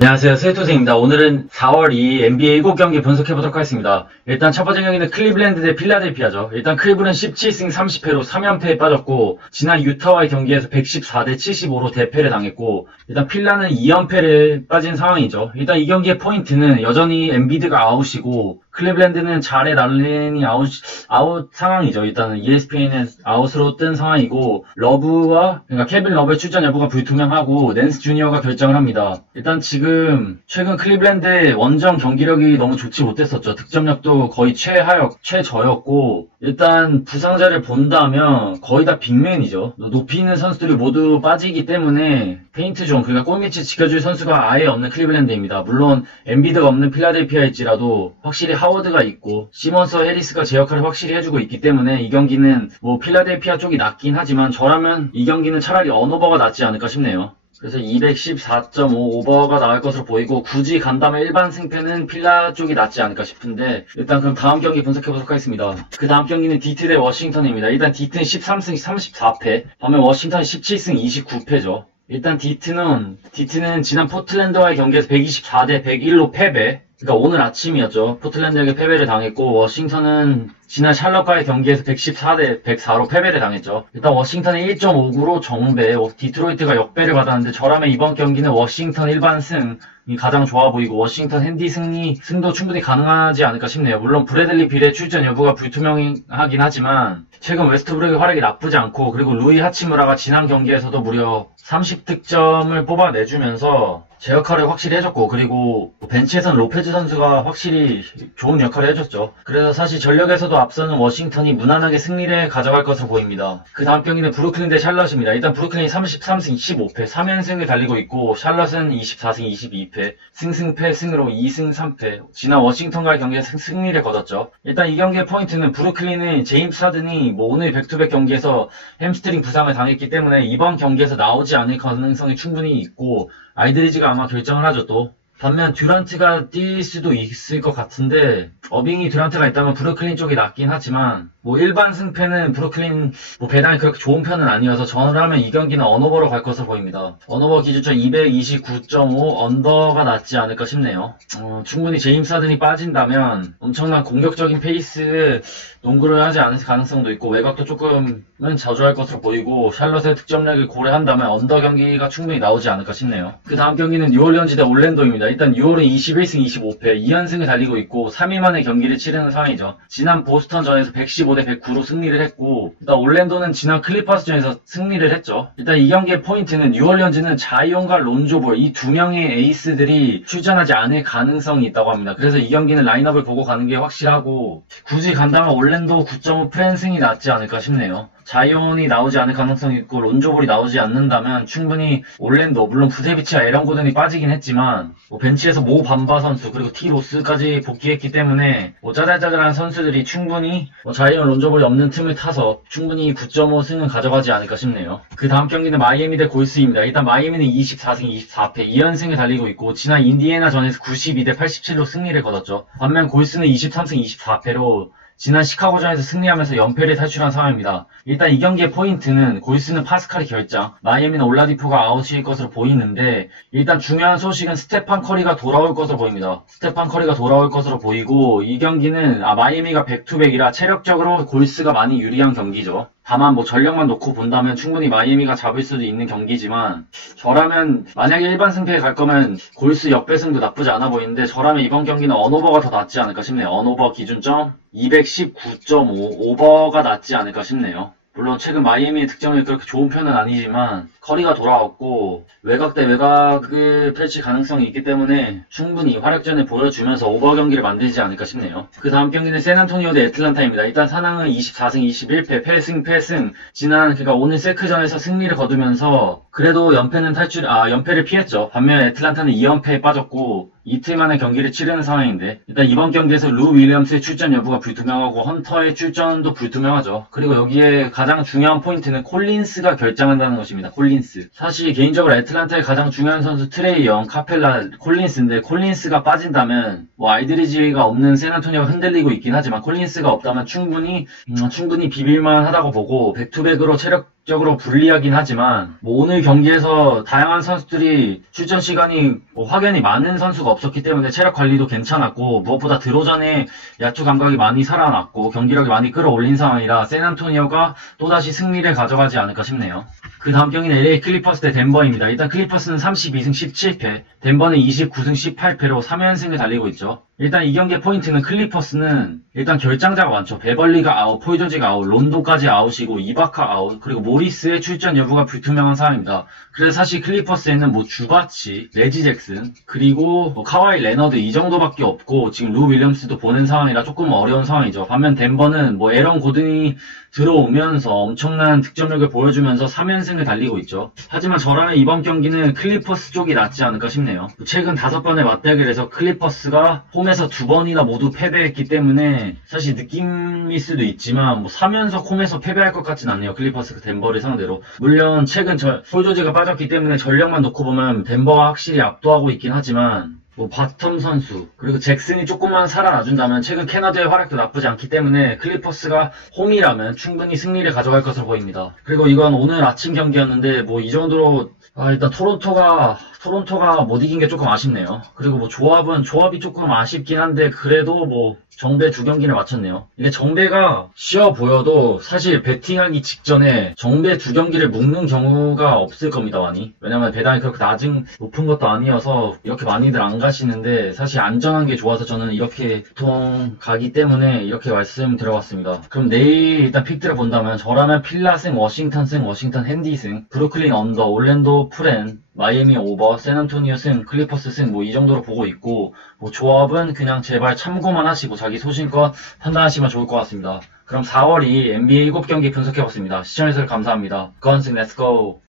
안녕하세요. 세토생입니다. 오늘은 4월 2일 NBA 7경기 분석해보도록 하겠습니다. 일단 첫 번째 경기는 클리블랜드 대 필라델피아죠. 일단 클리블은 17승 30패로 3연패에 빠졌고, 지난 유타와의 경기에서 114대 75로 대패를 당했고, 일단 필라는 2연패를 빠진 상황이죠. 일단 이 경기의 포인트는 여전히 엔비드가 아웃이고, 클리블랜드는 잘해 날린이 아웃 상황이죠. 일단은 ESPN은 아웃으로 뜬 상황이고, 그러니까 케빈 러브의 출전 여부가 불투명하고, 낸스 주니어가 결정을 합니다. 일단 지금 최근 클리블랜드의 원정 경기력이 너무 좋지 못했었죠. 득점력도 거의 최저였고, 일단 부상자를 본다면 거의 다 빅맨이죠. 높이 있는 선수들이 모두 빠지기 때문에 페인트 존, 그러니까 골밑을 지켜줄 선수가 아예 없는 클리블랜드입니다. 물론 엔비드가 없는 필라델피아일지라도 확실히 하워드가 있고 시몬스와 해리스가 제 역할을 확실히 해주고 있기 때문에 이 경기는 뭐 필라델피아 쪽이 낫긴 하지만 저라면 이 경기는 차라리 언오버가 낫지 않을까 싶네요. 그래서 214.5 오버가 나올 것으로 보이고, 굳이 간다면 일반 승패는 필라 쪽이 낫지 않을까 싶은데, 일단 그럼 다음 경기 분석해보도록 하겠습니다. 그 다음 경기는 디트 대 워싱턴입니다. 일단 디트는 13승 34패, 반면 워싱턴은 17승 29패죠. 일단 디트는 지난 포틀랜드와의 경기에서 124대 101로 패배. 그러니까 오늘 아침이었죠. 포틀랜드에게 패배를 당했고, 워싱턴은 지난 샬럿과의 경기에서 114대 104로 패배를 당했죠. 일단 워싱턴이 1.59로 정배, 디트로이트가 역배를 받았는데, 저라면 이번 경기는 워싱턴 일반 승이 가장 좋아 보이고, 워싱턴 핸디 승도 충분히 가능하지 않을까 싶네요. 물론 브래들리 빌의 출전 여부가 불투명하긴 하지만, 최근 웨스트브룩의 활약이 나쁘지 않고, 그리고 루이 하치무라가 지난 경기에서도 무려 30득점을 뽑아내주면서 제 역할을 확실히 해줬고, 그리고 벤치에선 로페즈 선수가 확실히 좋은 역할을 해줬죠. 그래서 사실 전력에서도 앞서는 워싱턴이 무난하게 승리를 가져갈 것으로 보입니다. 그 다음 경기는 브루클린 대 샬럿입니다. 일단 브루클린이 33승 25패 3연승을 달리고 있고, 샬럿은 24승 22패 승승패 승으로 2승 3패 지난 워싱턴과의 경기에서 승리를 거뒀죠. 일단 이 경기의 포인트는 브루클린은 제임스 하든이 오늘 백투백 경기에서 햄스트링 부상을 당했기 때문에 이번 경기에서 나오지 않을 가능성이 충분히 있고, 아이드리지가 아마 결정을 하죠. 또 반면 듀란트가 뛸 수도 있을 것 같은데, 어빙이 듀란트가 있다면 브루클린 쪽이 낫긴 하지만 일반 승패는 브루클린 배당이 그렇게 좋은 편은 아니어서 저라면 이 경기는 언오버로 갈 것으로 보입니다. 언오버 기준점 229.5 언더가 낫지 않을까 싶네요. 충분히 제임스 하든이 빠진다면 엄청난 공격적인 페이스 농구를 하지 않을 가능성도 있고, 외곽도 조금은 저조할 것으로 보이고, 샬럿의 득점력을 고려한다면 언더 경기가 충분히 나오지 않을까 싶네요. 그 다음 경기는 뉴올리언즈 대 올랜도입니다. 일단 뉴올은 21승 25패 2연승을 달리고 있고, 3일 만에 경기를 치르는 상황이죠. 지난 보스턴전에서 115대 109로 승리를 했고, 일단 올랜도는 지난 클리퍼스전에서 승리를 했죠. 일단 이 경기의 포인트는 뉴올리언즈는 자이온과 론조볼 이 두 명의 에이스들이 출전하지 않을 가능성이 있다고 합니다. 그래서 이 경기는 라인업을 보고 가는 게 확실하고, 굳이 간다면 올랜도 9.5 프랜승이 낫지 않을까 싶네요. 자이온이 나오지 않을 가능성이 있고 론조볼이 나오지 않는다면 충분히 올랜도, 물론 부세비치와 에런 고든이 빠지긴 했지만 벤치에서 모 밤바 선수 그리고 티 로스까지 복귀했기 때문에 짜잘짜잘한 선수들이 충분히 자이온, 론조볼이 없는 틈을 타서 충분히 9.5 승은 가져가지 않을까 싶네요. 그 다음 경기는 마이애미 대 골스입니다. 일단 마이애미는 24승 24패 2연승을 달리고 있고, 지난 인디애나전에서 92대 87로 승리를 거뒀죠. 반면 골스는 23승 24패로 지난 시카고전에서 승리하면서 연패를 탈출한 상황입니다. 일단 이 경기의 포인트는 골스는 파스칼이 결장, 마이애미는 올라디포가 아웃일 것으로 보이는데, 일단 중요한 소식은 스테판 커리가 돌아올 것으로 보입니다. 스테판 커리가 돌아올 것으로 보이고, 이 경기는 마이애미가 백투백이라 체력적으로 골스가 많이 유리한 경기죠. 다만 전력만 놓고 본다면 충분히 마이애미가 잡을 수도 있는 경기지만, 저라면 만약에 일반 승패에 갈 거면 골스 역배승도 나쁘지 않아 보이는데, 저라면 이번 경기는 언오버가 더 낫지 않을까 싶네요. 언오버 기준점 219.5 오버가 낫지 않을까 싶네요. 물론 최근 마이애미의 득점이 그렇게 좋은 편은 아니지만 커리가 돌아왔고 외곽 대 외곽을 펼칠 가능성이 있기 때문에 충분히 활약전을 보여주면서 오버 경기를 만들지 않을까 싶네요. 그 다음 경기는 샌안토니오 대 애틀란타입니다. 일단 사낭은 24승 21패 패승 그러니까 오늘 세크전에서 승리를 거두면서 그래도 연패를 피했죠. 반면 애틀란타는 2연패에 빠졌고 이틀 만에 경기를 치르는 상황인데, 일단 이번 경기에서 루 윌리엄스의 출전 여부가 불투명하고 헌터의 출전도 불투명하죠. 그리고 여기에 가장 중요한 포인트는 콜린스가 결정한다는 것입니다. 콜린스. 사실 개인적으로 애틀란타의 가장 중요한 선수 트레이 영, 카펠라, 콜린스인데, 콜린스가 빠진다면 아이드리지가 없는 샌안토니오가 흔들리고 있긴 하지만 콜린스가 없다면 충분히 비빌만 하다고 보고, 백투백으로 체력 적으로 불리하긴 하지만 뭐 오늘 경기에서 다양한 선수들이 출전 시간이 뭐 확연히 많은 선수가 없었기 때문에 체력 관리도 괜찮았고 무엇보다 드로전에 야투 감각이 많이 살아났고 경기력이 많이 끌어올린 상황이라 샌안토니오가 또다시 승리를 가져가지 않을까 싶네요. 그 다음 경기는 LA 클리퍼스 대 덴버입니다. 일단 클리퍼스는 32승 17패, 덴버는 29승 18패로 3연승을 달리고 있죠. 일단 이 경기의 포인트는 클리퍼스는 일단 결장자가 많죠. 베벌리가 아웃, 폴 조지가 아웃, 론도까지 아웃이고 이바카 아웃, 그리고 모리스의 출전 여부가 불투명한 상황입니다. 그래서 사실 클리퍼스에는 뭐 주바치, 레지 잭슨, 그리고 뭐 카와이 레너드 이 정도밖에 없고 지금 루 윌리엄스도 보는 상황이라 조금 어려운 상황이죠. 반면 덴버는 뭐 에런 고든이 들어오면서 엄청난 득점력을 보여주면서 3연승을 달리고 있죠. 하지만 저라면 이번 경기는 클리퍼스 쪽이 낫지 않을까 싶네요. 최근 5번의 맞대결에서 클리퍼스가 홈에서 2번이나 모두 패배했기 때문에 사실 느낌일 수도 있지만 뭐 3연속 홈에서 패배할 것 같진 않네요. 클리퍼스가 덴버를 상대로. 물론 최근 폴 조지가 빠졌기 때문에 전력만 놓고 보면 덴버가 확실히 압도하고 있긴 하지만 뭐 바텀 선수 그리고 잭슨이 조금만 살아나준다면 최근 캐나다의 활약도 나쁘지 않기 때문에 클리퍼스가 홈이라면 충분히 승리를 가져갈 것으로 보입니다. 그리고 이건 오늘 아침 경기였는데 뭐 이 정도로 일단 토론토가 못 이긴 게 조금 아쉽네요. 그리고 뭐 조합이 조금 아쉽긴 한데 그래도 뭐 정배 2경기를 마쳤네요. 이게 정배가 쉬워 보여도 사실 배팅하기 직전에 정배 2경기를 묶는 경우가 없을 겁니다, 많이. 왜냐면 배당이 그렇게 높은 것도 아니어서 이렇게 많이들 안 가시는데 사실 안전한 게 좋아서 저는 이렇게 보통 가기 때문에 이렇게 말씀드려봤습니다. 그럼 내일 일단 픽들을 본다면 저라면 필라승, 워싱턴 핸디승, 브루클린 언더, 올랜도 프렌, 마이애미 오버, 샌안토니오 승, 클리퍼스 승 뭐 이 정도로 보고 있고 뭐 조합은 그냥 제발 참고만 하시고 자기 소신껏 판단하시면 좋을 것 같습니다. 그럼 4월 2일 NBA 7경기 분석해봤습니다. 시청해주셔서 감사합니다. 건승 렛츠고!